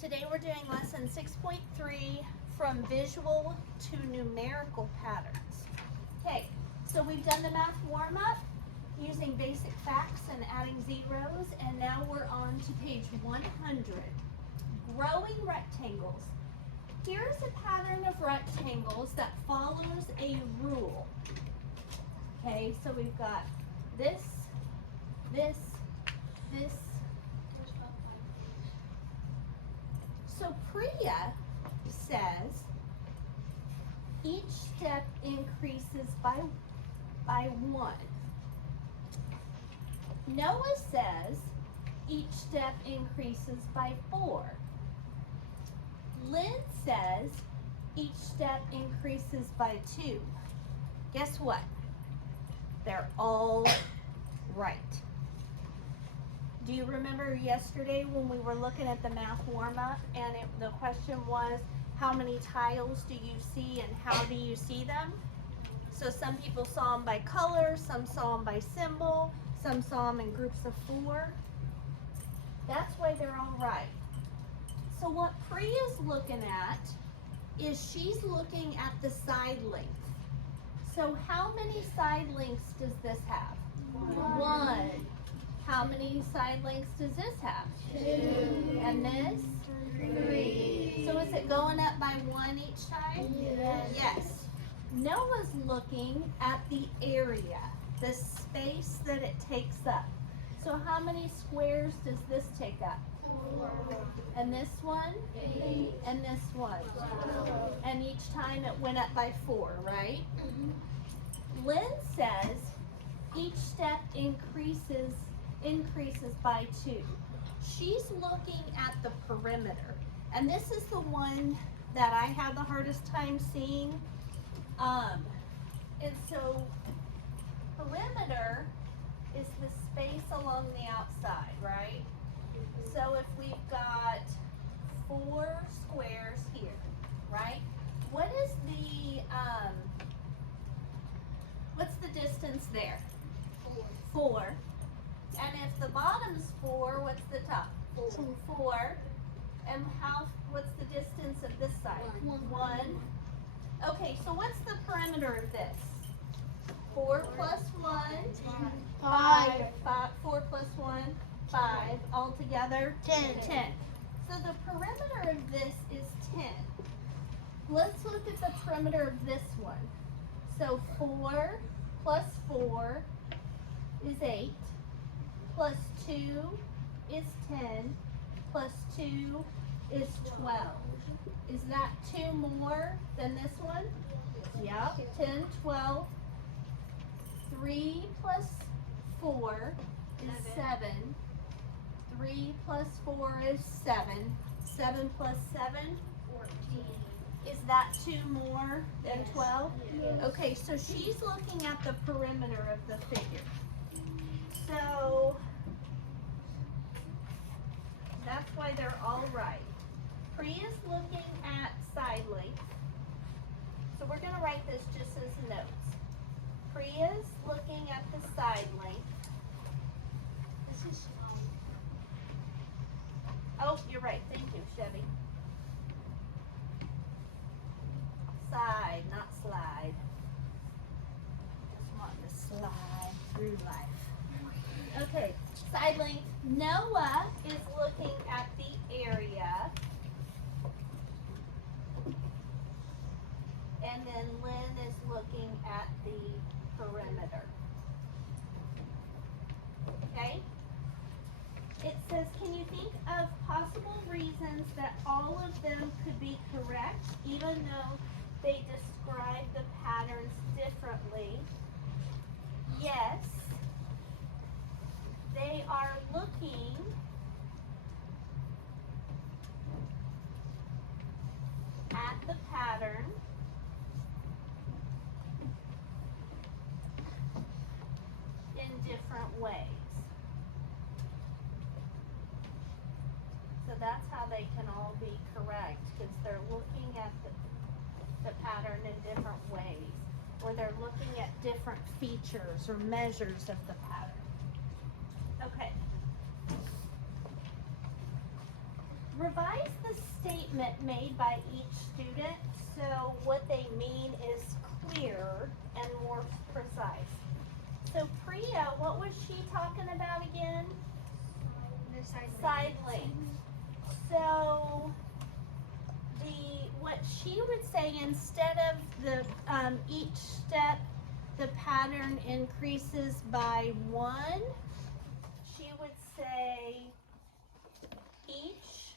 Today we're doing lesson 6.3 from visual to numerical patterns. Okay, so we've done the math warm-up using basic facts and adding zeros, and now we're on to page 100. Growing rectangles. Here's a pattern of rectangles that follows a rule. Okay, so we've got this, this, this. So Priya says each step increases by 1. Noah says each step increases by 4. Lynn says each step increases by 2. Guess what? They're all right. Do you remember yesterday when we were looking at the math warm-up and the question was, how many tiles do you see and how do you see them? So some people saw them by color, some saw them by symbol, some saw them in groups of 4. That's why they're all right. So what Priya's looking at is she's looking at the side length. So how many side lengths does this have? 1. How many side lengths does this have? 2. And this? 3. So is it going up by 1 each time? Yes. Yes. Noah's looking at the area, the space that it takes up. So how many squares does this take up? 4. And this one? 8. And this one? 12. And each time it went up by 4, right? Mm-hmm. Lynn says each step increases by 2. She's looking at the perimeter. And this is the one that I have the hardest time seeing. And so perimeter is the space along the outside, right? So if we've got 4 squares here, right? What is the, what's the distance there? 4. And if the bottom's 4, what's the top? 4. And what's the distance of this side? 1. Okay, so what's the perimeter of this? 4 plus 1? 5. 4 plus 1? 5. Altogether? 10. So the perimeter of this is 10. Let's look at the perimeter of this one. So 4 plus 4 is 8. Plus 2 is 10. Plus 2 is 12. Is that 2 more than this one? Yep. 10, 12. 3 plus 4 is 7. 3 plus 4 is 7. 7 plus 7? 14. Is that 2 more than 12? Yes. Okay, so she's looking at the perimeter of the figure. So that's why they're all right. Priya's looking at side length. So we're going to write this just as notes. Priya's looking at the side length. This is oh, you're right. Thank you, Chevy. Side, not slide. Just want to slide through life. Okay, side length. Noah is looking at the area. And then Lynn is looking at the perimeter. Okay? It says, can you think of possible reasons that all of them could be correct, even though they describe the patterns differently? Yes. They are looking at the pattern in different ways. So that's how they can all be correct, because they're looking at the pattern in different ways, or they're looking at different features or measures of the pattern. Okay. revise the statement made by each student so what they mean is clearer and more precise. So Priya, what was she talking about again? The Side length. So what she would say, instead of the each step the pattern increases by 1, she would say each,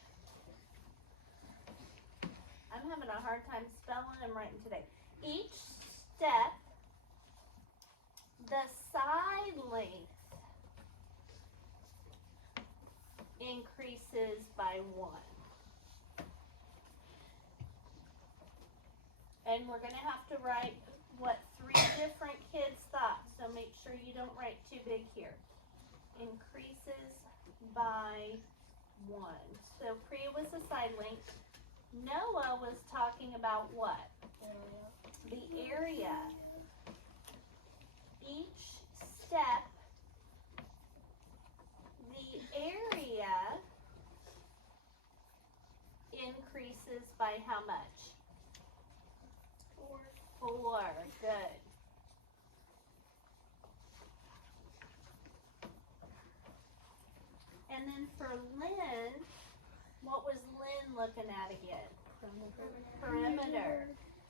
I'm having a hard time spelling and writing today. Each step, the side length increases by 1. And we're going to have to write what 3 different kids thought. So make sure you don't write too big here. Increases by 1. So Priya was the side length. Noah was talking about what? The area. Each step, the area increases by how much? 4. Good. And then for Lynn, what was Lynn looking at again? Perimeter.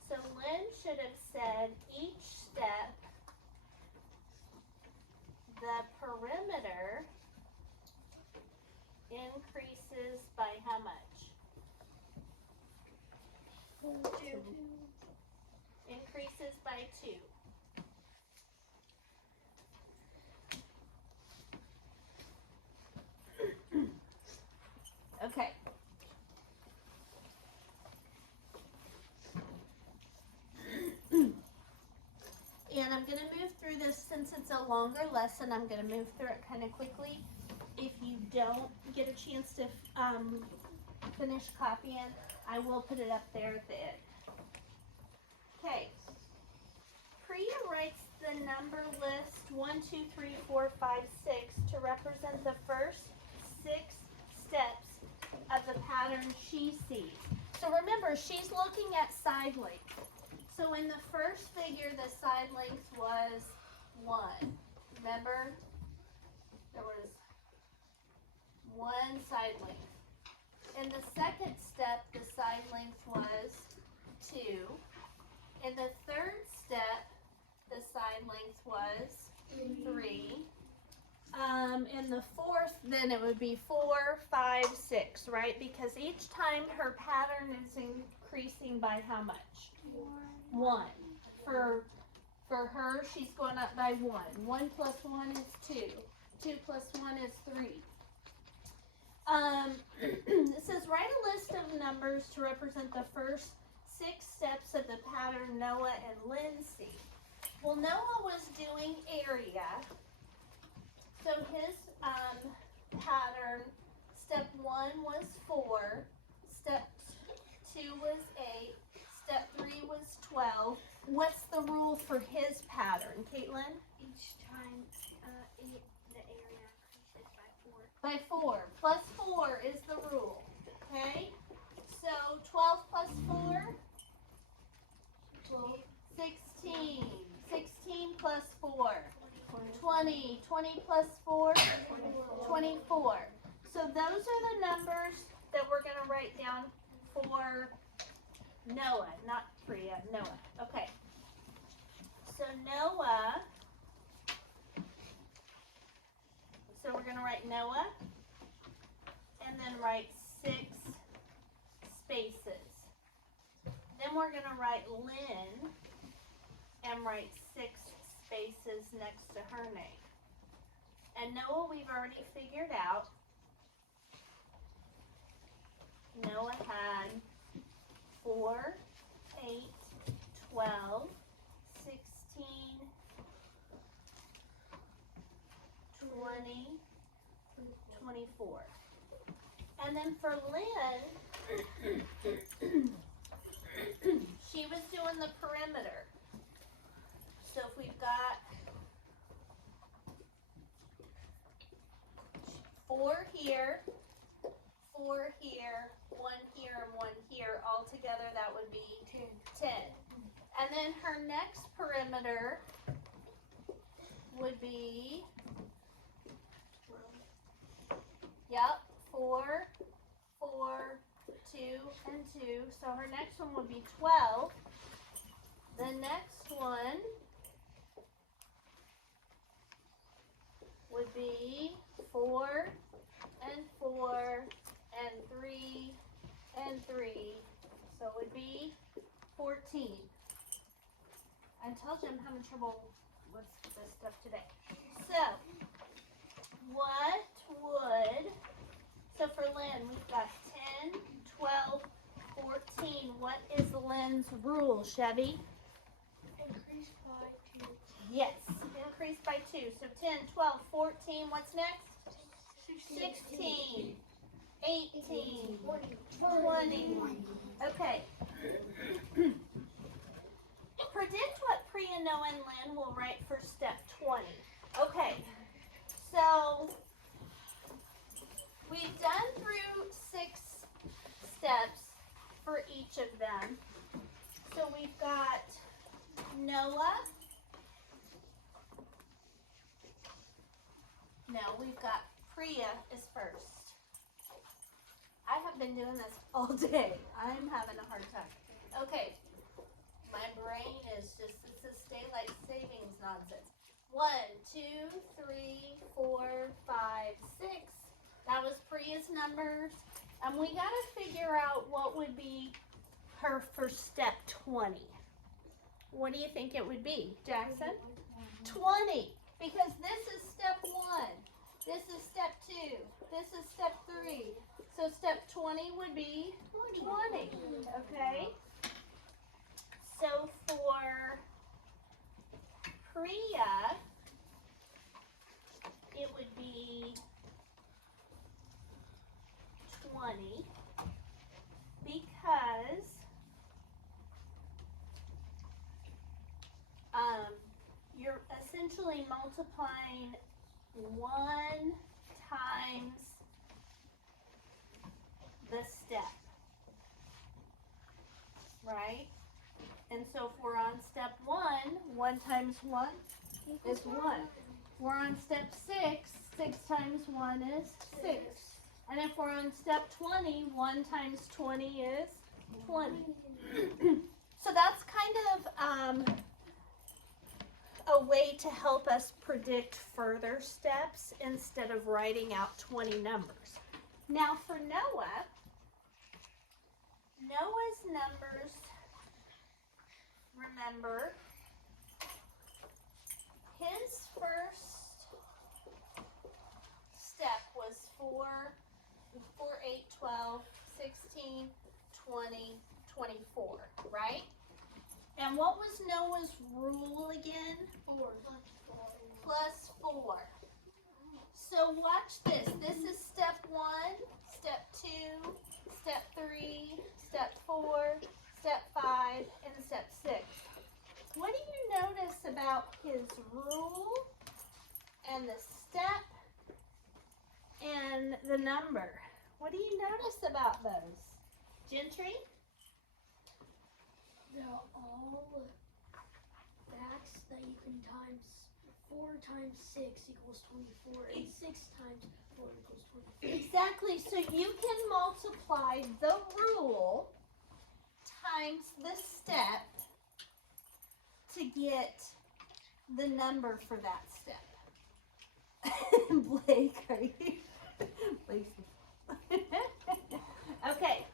So Lynn should have said each step, the perimeter increases by how much? 2. Increases by 2. Okay. And I'm going to move through this since it's a longer lesson. I'm going to move through it kind of quickly. If you don't get a chance to finish copying, I will put it up there at the end. Okay. Priya writes the number list 1, 2, 3, 4, 5, 6 to represent the first 6 steps of the pattern she sees. So remember, she's looking at side length. So in the first figure, the side length was 1. Remember? There was 1 side length. In the second step, the side length was 2. In the third step, the side length was 3. In the fourth, then it would be 4, 5, 6, right? Because each time her pattern is increasing by how much? 1. For her, she's going up by 1. 1 plus 1 is 2. 2 plus 1 is 3. It says write a list of numbers to represent the first 6 steps of the pattern Noah and Lynn see. Well, Noah was doing area. So his pattern, step 1 was 4, step 2 was 8, step 3 was 12. What's the rule for his pattern, Caitlin? Each time the area increases By 4. Plus 4 is the rule. Okay? So 12 plus 4? 16. 16 plus 4. 20. 20 plus 4? 24. So those are the numbers that we're going to write down for Noah, not Priya, Noah. Okay. So Noah, so we're going to write Noah and then write 6 spaces. Then we're going to write Lynn and write 6 spaces next to her name. And Noah, we've already figured out. Noah had 4, 8, 12, 16, 20, 24. And then for Lynn, she was doing the perimeter. So if we've got 4 here, 4 here, 1 here, and 1 here. All together, that would be 10. And then her next perimeter would be, yep, 4, 4, 2, and 2. So her next one would be 12. The next one would be 4, and 4, and 3, and 3. So it would be 14. I told you I'm having trouble with this stuff today. So, so for Lynn, we've got 10, 12, 14. What is Lynn's rule, Chevy? Increase by 2. Yes, increase by 2. So 10, 12, 14. What's next? 16, 18, 20. Okay. Predict what Priya, Noah, and Lynn will write for step 20. Okay, so we've done through 6 steps for each of them. So we've got Noah. No, we've got Priya is first. I have been doing this all day. I'm having a hard time. Okay. My brain is just, it's this daylight savings nonsense. 1, 2, 3, 4, 5, 6. That was Priya's numbers. And we got to figure out what would be her for step 20. What do you think it would be, Jackson? 20. Because this is step 1. This is step 2. This is step 3. So step 20 would be 20. Okay? So for Priya, it would be 20 because you're essentially multiplying 1 times the step, right? And so if we're on step 1, 1 times 1 is 1. We're on step 6, 6 times 1 is 6. And if we're on step 20, 1 times 20 is 20. So that's kind of a way to help us predict further steps instead of writing out 20 numbers. Now for Noah, Noah's numbers, remember, his first step was 4, 8, 12, 16, 20, 24, right? And what was Noah's rule again? 4. Plus 4. So watch this. This is step 1, step 2, step 3, step 4, step 5, and step 6. What do you notice about his rule and the step and the number? What do you notice about those? Gentry? They're all facts that you can times 4 times 6 equals 24, and 6 times 4 equals 24. Exactly. So you can multiply the rule times the step to get the number for that step. Blake, are you? Blake. Okay.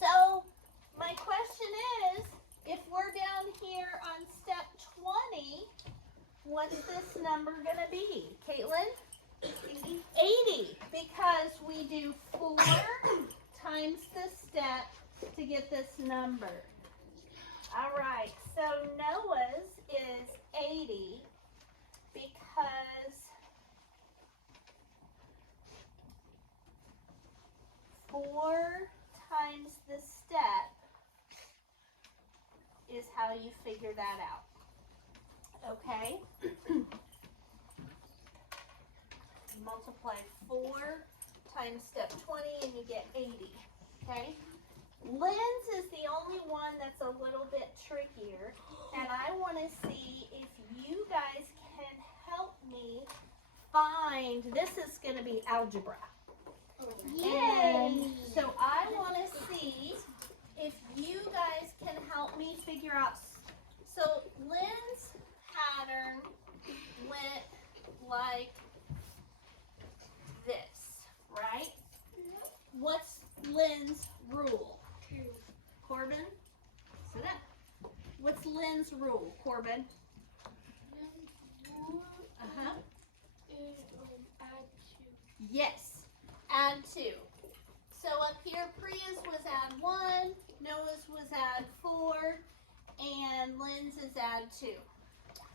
So my question is, if we're down here on step 20, what's this number going to be? Caitlin? 80, because we do 4 times the step to get this number. All right, so Noah's is 80 because 4 times the step is how you figure that out. Okay? Multiply 4 times step 20 and you get 80, okay? Lens is the only one that's a little bit trickier, and I want to see if you guys can help me find, this is going to be algebra. And so I want to see if you guys can help me figure out. So Lynn's pattern went like this, right? What's Lynn's rule? Corbin? Sit down. What's Lynn's rule, Corbin? Uh-huh. Add 2. Yes, add 2. So up here, Priya's was add 1, Noah's was add 4, and Lynn's is add 2.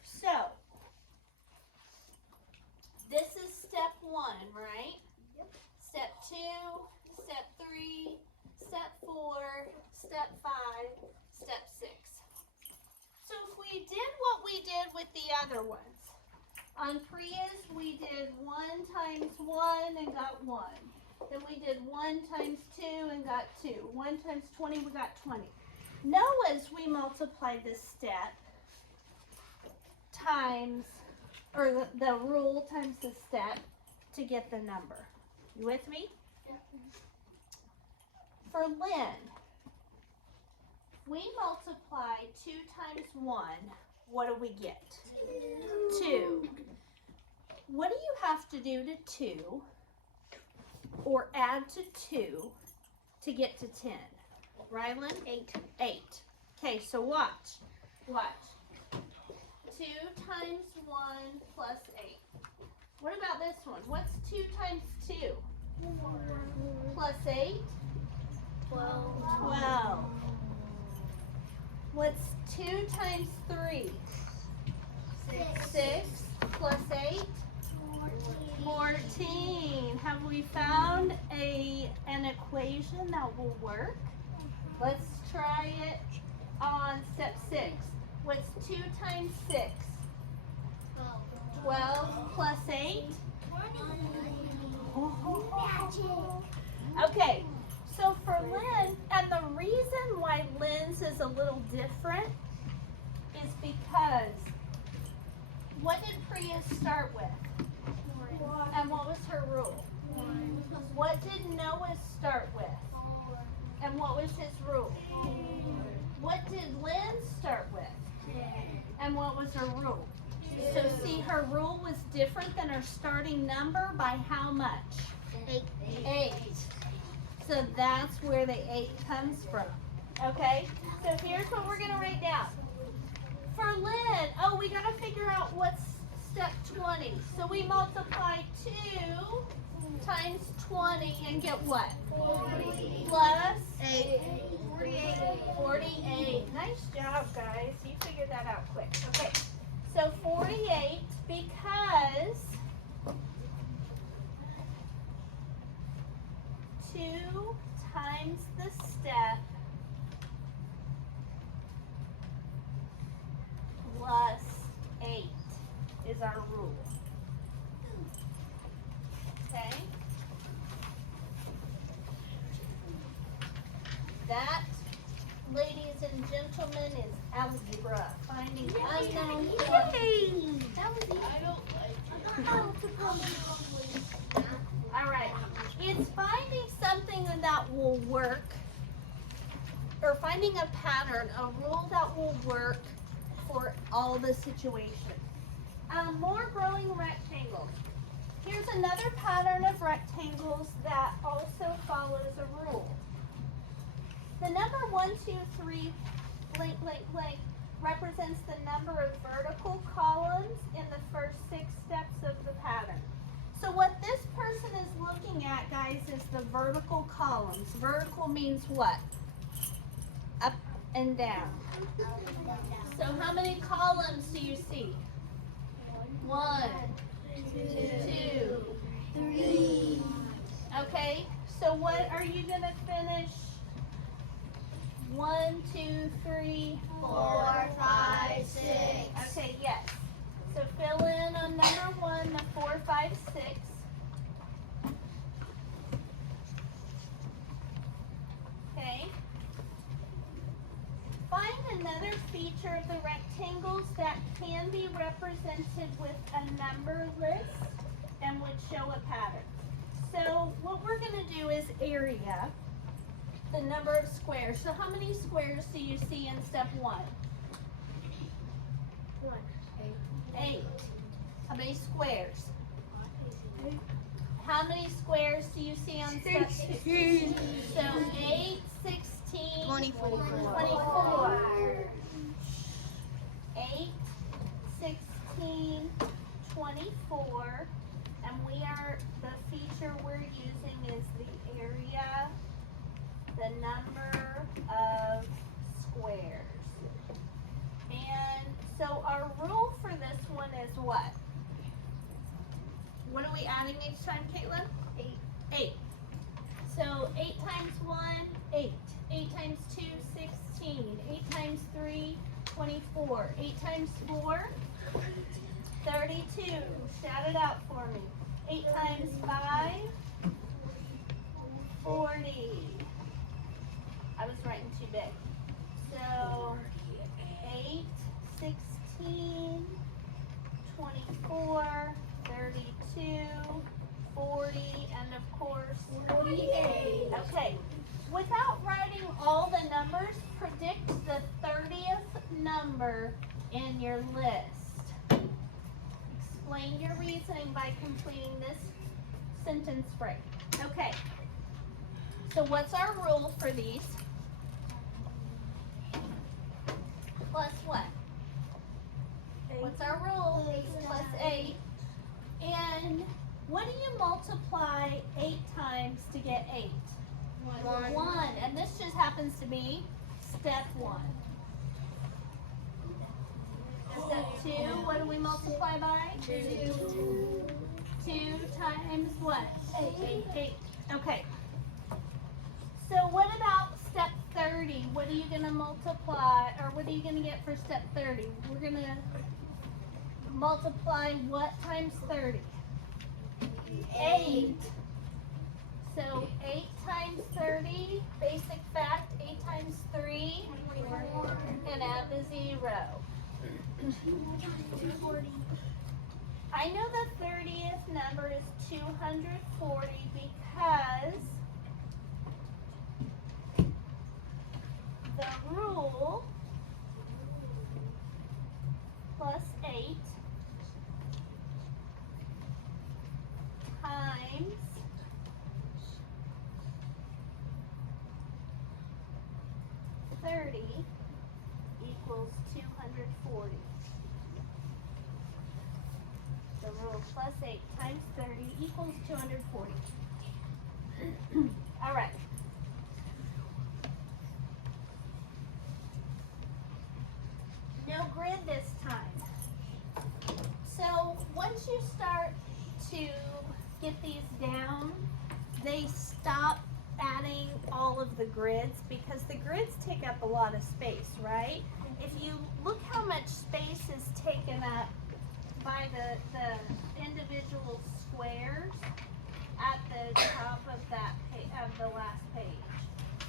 So, this is step 1, right? Yep. Step 2, step 3, step 4, step 5, step 6. So if we did what we did with the other ones, on Priya's we did 1 times 1 and got 1. Then we did 1 times 2 and got 2. 1 times 20, we got 20. Noah's, we multiplied this step times, or the rule times the step to get the number. You with me? For Lynn, we multiply 2 times 1. What do we get? 2. What do you have to do to 2 or add to 2 to get to 10? Rylan? 8. Okay, so watch. Watch. 2 times 1 plus 8. What about this one? What's 2 times 2? 4. Plus 8? 12. 12. What's 2 times 3? 6 plus 8? 14. Have we found an equation that will work? Let's try it on step 6. What's 2 times 6? 12 plus 8? Okay, so for Lynn, and the reason why Lynn's is a little different is because what did Priya start with? And what was her rule? What did Noah start with? And what was his rule? What did Lynn start with? And what was her rule? So see, her rule was different than her starting number by how much? 8. So that's where the 8 comes from. Okay? So here's what we're going to write down. For Lynn, we got to figure out what's step 20. So we multiply 2 times 20 and get what? 40. Plus 8. 48. Nice job, guys. You figured that out quick. Okay. So 48 because 2 times the step plus 8 is our rule. Okay? That, ladies and gentlemen, is algebra. Finding unknown quantities. That was easy. I don't like. All right. It's finding something that will work, or finding a pattern, a rule that will work for all the situations. More growing rectangles. Here's another pattern of rectangles that also follows a rule. The number 1, 2, 3, blank, blank, blank, represents the number of vertical columns in the first 6 steps of the pattern. So what this person is looking at, guys, is the vertical columns. Vertical means what? Up and down. So how many columns do you see? 1, 2, 3. Okay, so what are you going to finish? 1, 2, 3, 4, 5, 6. Okay, yes. So fill in on number 1, the 4, 5, 6. another feature of the rectangles that can be represented with a number list and would show a pattern. So what we're going to do is area, the number of squares. So how many squares do you see in step 1? 1. 8. How many squares? How many squares do you see on step 2? So 8, 16, 24. 24. 8, 16, 24. And the feature we're using is the area, the number of squares. And so our rule for this one is what? What are we adding each time, Caitlin? 8. 8. So 8 times 1, 8. 8 times 2, 16. 8 times 3, 24. 8 times 4, 32. Shout it out for me. 8 times 5, 40. I was writing too big. So 8, 16, 24, 32, 40, and of course 48. Okay. Without writing all the numbers, predict the 30th number in your list. Explain your reasoning by completing this sentence break. Okay. So what's our rule for these? Plus what? What's our rule? 8 Plus 8. And what do you multiply 8 times to get 8? 1. And this just happens to be step 1. Step 2, what do we multiply by? 2. 2 times what? 8. Okay. So what about step 30? What are you going to multiply, or what are you going to get for step 30? We're going to multiply what times 30? 8. So 8 times 30, basic fact, 8 times 3, and add the 0. I know the 30th number is 240 because the rule plus 8 times 30 equals 240. The rule plus 8 times 30 equals 240. All right. No grid this time. So once you start to get these down, they stop adding all of the grids because the grids take up a lot of space, right? If you look how much space is taken up by the individual squares at the top of that of the last page.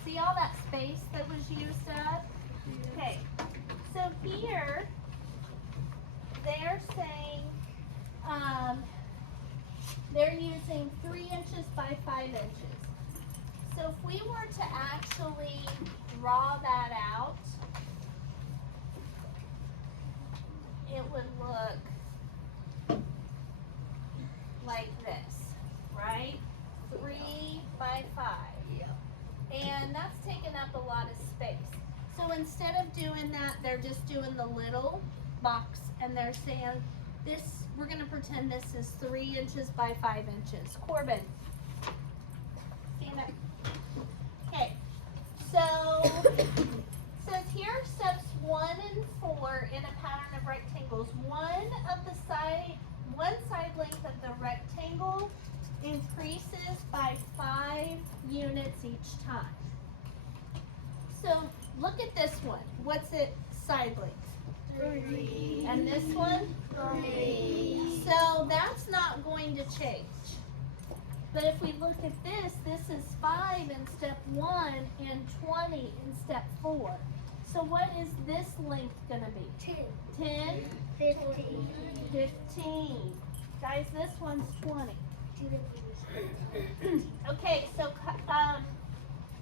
See all that space that was used up? Okay. So here they're saying they're using 3 inches by 5 inches. So if we were to actually draw that out, it would look like this, right? 3 by 5. And that's taking up a lot of space. So instead of doing that, they're just doing the little box and they're saying this, we're going to pretend this is 3 inches by 5 inches. Corbin, stand up. Okay, so says here steps 1 and 4 in a pattern of rectangles. One side length of the rectangle increases by 5 units each time. So look at this one. What's its side length? 3. And this one? 3. So that's not going to change. But if we look at this, this is 5 in step 1 and 20 in step 4. So what is this length gonna be? 10, 15. Guys, this one's 20. Okay, so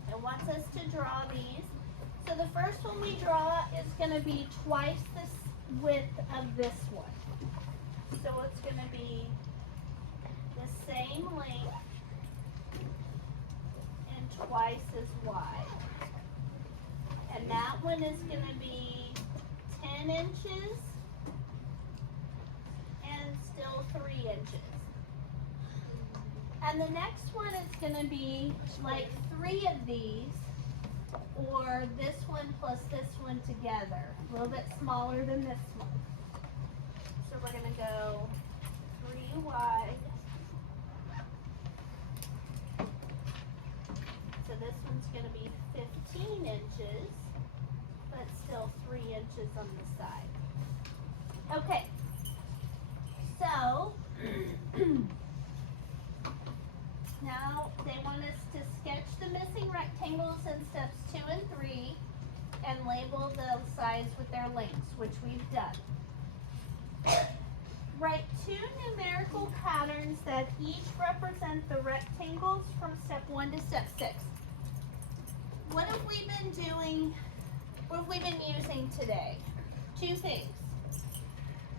it wants us to draw these. So the first one we draw is gonna be twice this width of this one. So it's gonna be the same length and twice as wide. And that one is gonna be 10 inches and still 3 inches. And the next one is gonna be like 3 of these, or this one plus this one together. A little bit smaller than this one. So we're gonna go 3 wide. So this one's gonna be 15 inches, but still 3 inches on the side. Okay, so now they want us to sketch the missing rectangles in steps 2 and 3 and label the sides with their lengths, which we've done. Write 2 numerical patterns that each represent the rectangles from step 1 to step 6. What have we been doing? What have we been using today? 2 things.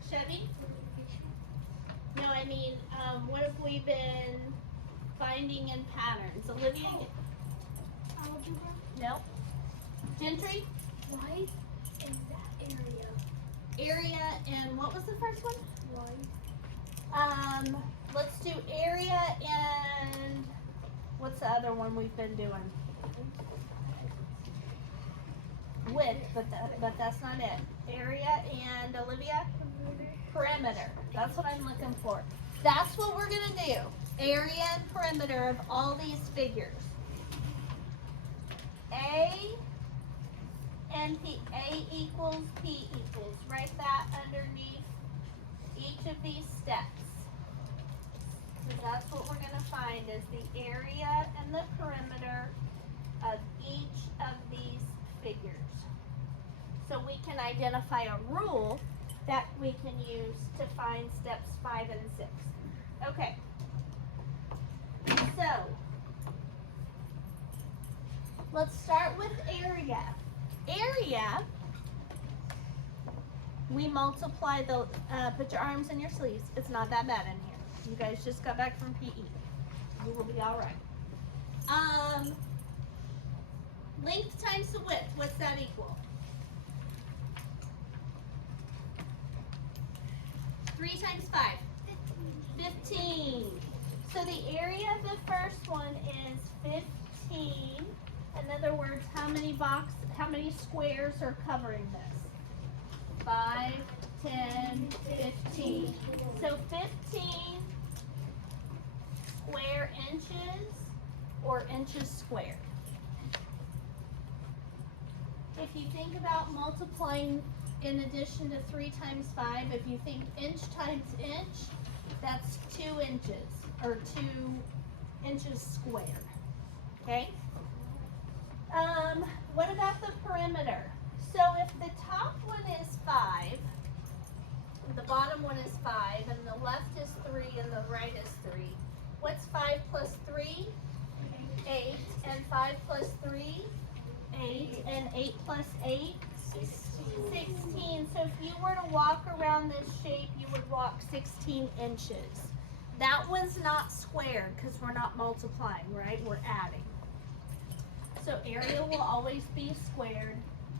Chevy? No, I mean, what have we been finding in patterns? Olivia? Algebra. No. Gentry? Right in that area. Area, and what was the first one? Right. Let's do area and what's the other one we've been doing? Width, but that's not it. Area and Olivia? Perimeter. That's what I'm looking for. That's what we're gonna do. Area and perimeter of all these figures. A and P. A equals P equals. Write that underneath each of these steps. Because that's what we're gonna find is the area and the perimeter of each of these figures. So we can identify a rule that we can use to find steps 5 and 6. Okay. So, let's start with area. Area, we multiply the, put your arms in your sleeves. It's not that bad in here. You guys just got back from PE. You will be all right. Length times the width, what's that equal? 3 times 5. 15. So the area of the first one is 15. In other words, how many squares are covering this? 5, 10, 15. So 15 square inches or inches squared. If you think about multiplying in addition to 3 times 5, if you think inch times inch, that's 2 inches, or 2 inches squared, okay? What about the perimeter? So if the top one is 5, the bottom one is 5, and the left is 3, and the right is 3, what's 5 plus 3? 8, and 5 plus 3? 8, and 8 plus 8? 16. So if you were to walk around this shape, you would walk 16 inches. That one's not squared because we're not multiplying, right? We're adding. So area will always be squared.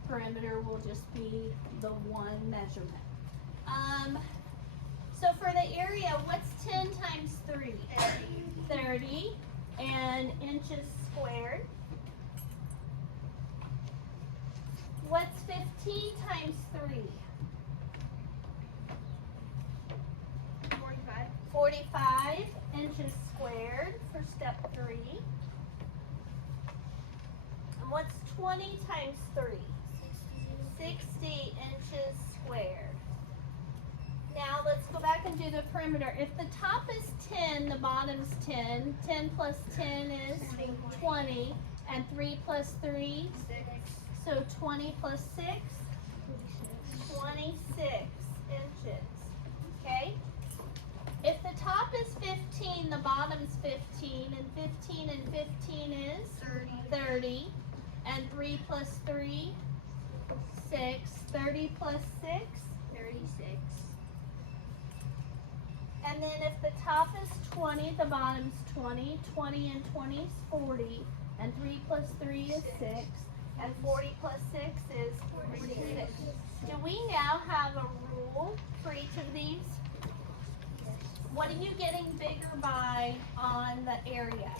Perimeter will just be the one measurement. So for the area, what's 10 times 3? 30. And inches squared. What's 15 times 3? 45. 45 inches squared for step 3. And what's 20 times 3? 60 inches squared. Now let's go back and do the perimeter. If the top is 10, the bottom's 10. 10 plus 10 is 20. And 3 plus 3? So 20 plus 6, 46. 26 inches. Okay? If the top is 15, the bottom's 15, and 15 and 15 is 30. And 3 plus 3, 6. 30 plus 6, 36. and then if the top is 20, the bottom's 20. 20 and 20 is 40. And 3 plus 3 is 6. And 40 plus 6 is 46. Do we now have a rule for each of these? What are you getting bigger by on the area?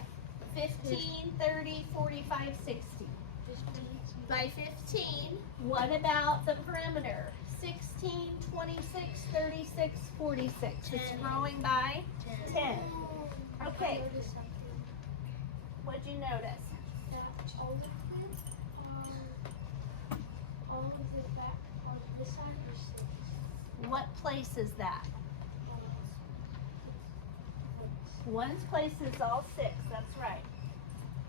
15, 30, 45, 60. By 15, what about the perimeter? 16, 26, 36, 46. It's growing by 10. Okay, what'd you notice? All of the back on this side are 6. What place is that? One's place is all 6, that's right.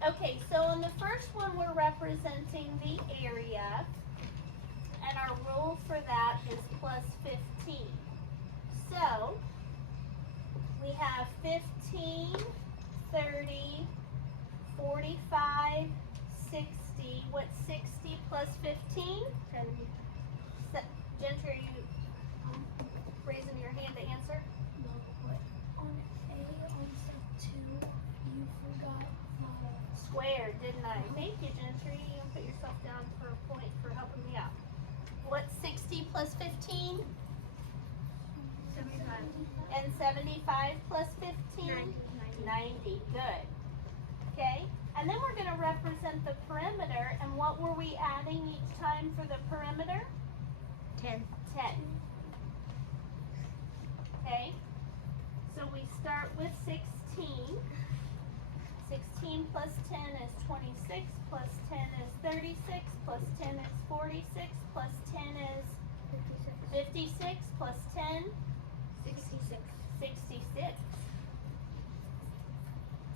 Okay, so on the first one we're representing the area, and our rule for that is plus 15. So, we have 15, 30, 45, 60. What's 60 plus 15? 70. Gentry, are you raising your hand to answer? No, but on step 2, you forgot Squared, didn't I? Thank you, Gentry. You put yourself down for a point for helping me out. What's 60 plus 15? 75. And 75 plus 15? 90. Good. Okay. And then we're going to represent the perimeter. And what were we adding each time for the perimeter? 10. 10. Okay. So we start with 16. 16 plus 10 is 26, plus 10 is 36, plus 10 is 46, plus 10 is 56, plus 10, 66. 66.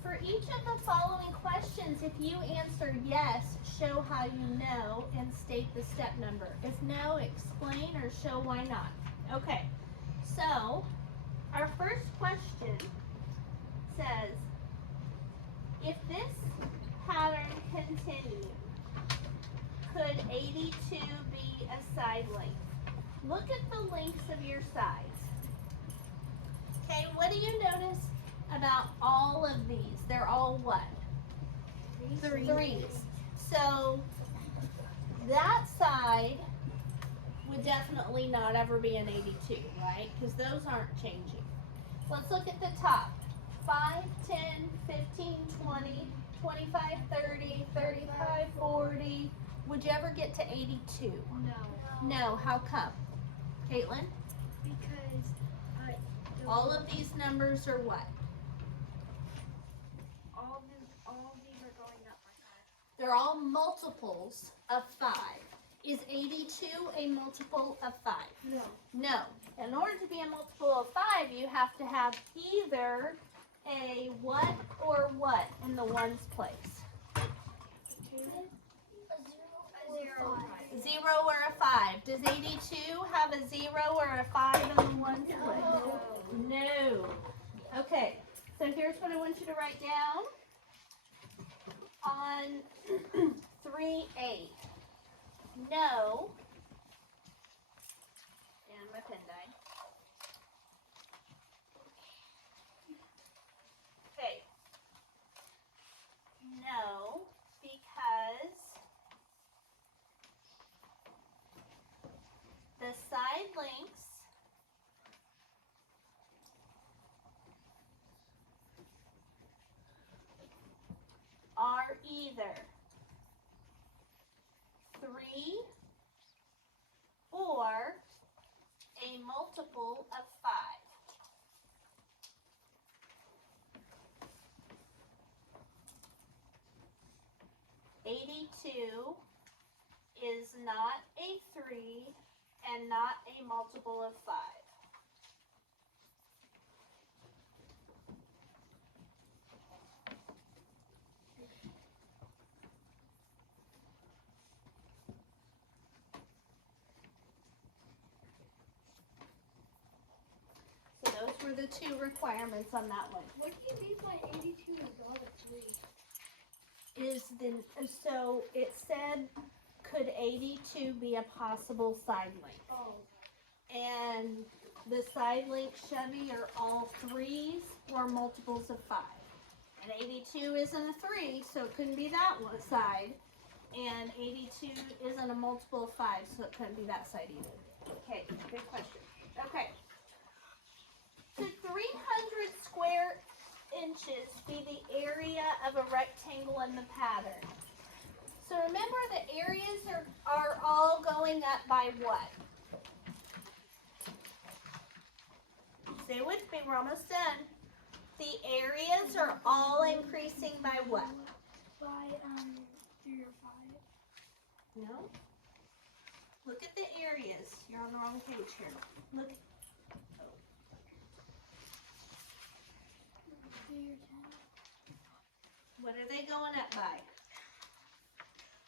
For each of the following questions, if you answer yes, show how you know and state the step number. If no, explain or show why not. Okay, so our first question says, if this pattern continued, could 82 be a side length? Look at the lengths of your sides. Okay, what do you notice about all of these? They're all what? Threes. So that side would definitely not ever be an 82, right? Because those aren't changing. Let's look at the top. 5, 10, 15, 20, 25, 30, 35, 40. Would you ever get to 82? No. No, how come? Caitlin? Because All of these numbers are what? all of these are going up by 5. They're all multiples of 5. Is 82 a multiple of 5? No. No. In order to be a multiple of 5, you have to have either a what or what in the ones place? a 0. 0 or a 5. Does 82 have a 0 or a 5 in the ones place? No. Okay, so here's what I want you to write down. On 3A, no, and my pen died. Okay, no, because the side lengths are either 3 or a multiple of 5. "82 is not a 3 and not a multiple of 5. were the two requirements on that one. What do you mean by 82 is not a 3? So it said, could 82 be a possible side length? Oh. And the side length Chevy are all 3s or multiples of 5. And 82 isn't a 3, so it couldn't be that one side. And 82 isn't a multiple of 5, so it couldn't be that side either. Okay, good question. Okay. Could 300 square inches be the area of a rectangle in the pattern? So remember, the areas are all going up by what? Stay with me, we're almost done. The areas are all increasing by what? By 3 or 5. No. Look at the areas. You're on the wrong page here. Look. 3 or 10. What are they going up by?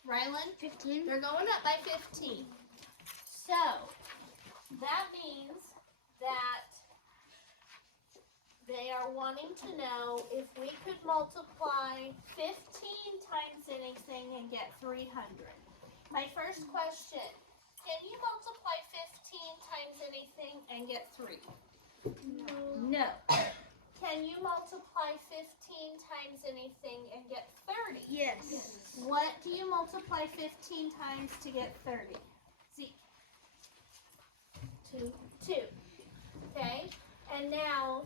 Rylan? 15. They're going up by 15. So, that means that they are wanting to know if we could multiply 15 times anything and get 300. My first question, can you multiply 15 times anything and get 3? No. Can you multiply 15 times anything and get 30? Yes. What do you multiply 15 times to get 30? Zeke. 2. 2. Okay? And now,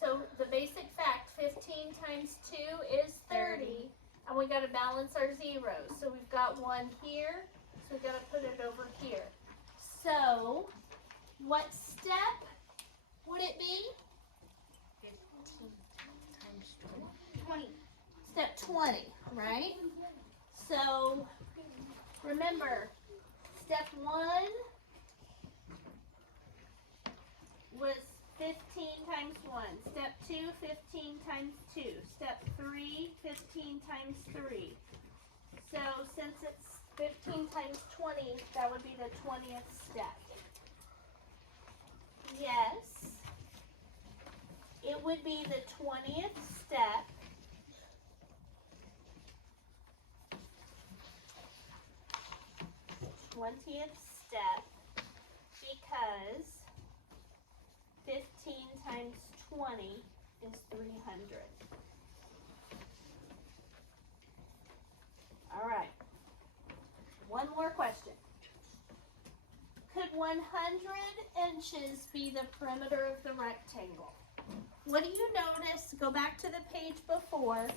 so the basic fact, 15 times 2 is 30. And we got to balance our zeros. So we've got 1 here, so we've got to put it over here. So, what step would it be? 20. Step 20, right? So, remember, step 1 was 15 times 1. Step 2, 15 times 2. Step 3, 15 times 3. So, since it's 15 times 20, that would be the 20th step. Yes, it would be the 20th step. 20th step, because 15 times 20 is 300. All right. One more question. Could 100 inches be the perimeter of the rectangle? What do you notice? Go back to the page before,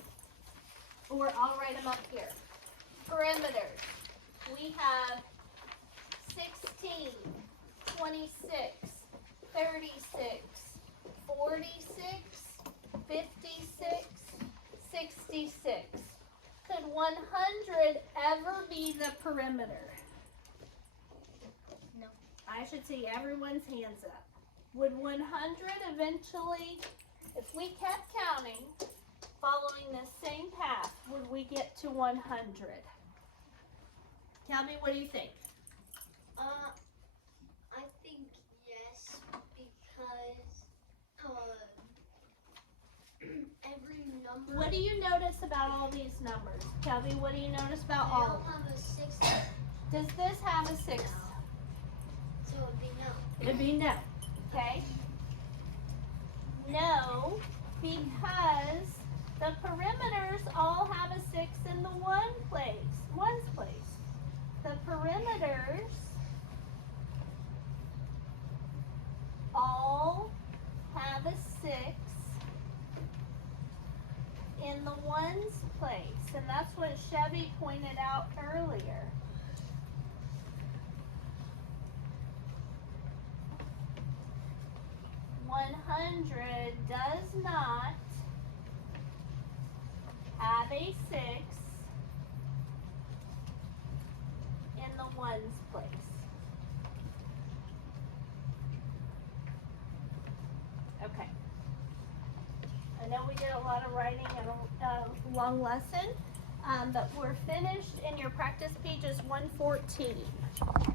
or I'll write them up here. Perimeters. We have 16, 26, 36, 46, 56, 66. Could 100 ever be the perimeter? No. I should see everyone's hands up. Would 100 eventually, if we kept counting, following the same path, would we get to 100? Tell me, what do you think? I think yes, because every number. What do you notice about all these numbers? Kelby, what do you notice about They all all of them? have a 6, Does this have a 6? so it'd be no. It'd be no. Okay? No, because the perimeters all have a 6 in the ones place. The perimeters all have a 6 in the ones place. And that's what Chevy pointed out earlier. $100 does not have a 6 in the ones place. Okay. I know we did a lot of writing and a long lesson, but we're finished, and your practice page is 114.